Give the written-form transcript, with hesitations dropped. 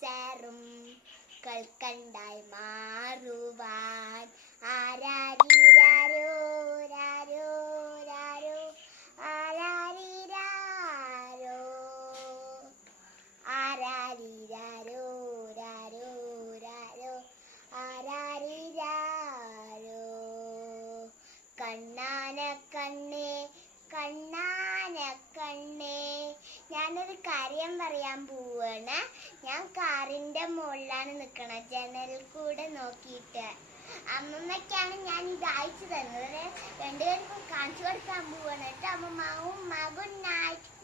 സാറും കൽക്കണ്ടായി മാറുവാൻ. ആരാരിരാരോ രാരോ രാരോ ആരാരിരാരോ ആരാരിരാരോ രാരോ രാരോ ആരാരിരാരോ. കണ്ണാന കണ്ണേ കണ്ണാന കണ്ണേ. ഞാനൊരു കാര്യം പറയാൻ പോവാണ്. ഞാൻ കാറിന്റെ മുകളിലാണ് നിക്കണത്, ജനലിൽ കൂടെ നോക്കിയിട്ട്. അമ്മമ്മയ്ക്കാണ് ഞാൻ ഇത് അയച്ചു തന്നത്. രണ്ടുപേർക്കും കാണിച്ചു കൊടുക്കാൻ പോവാണ് കേട്ടോ. അമ്മ ഗുഡ് നൈറ്റ്.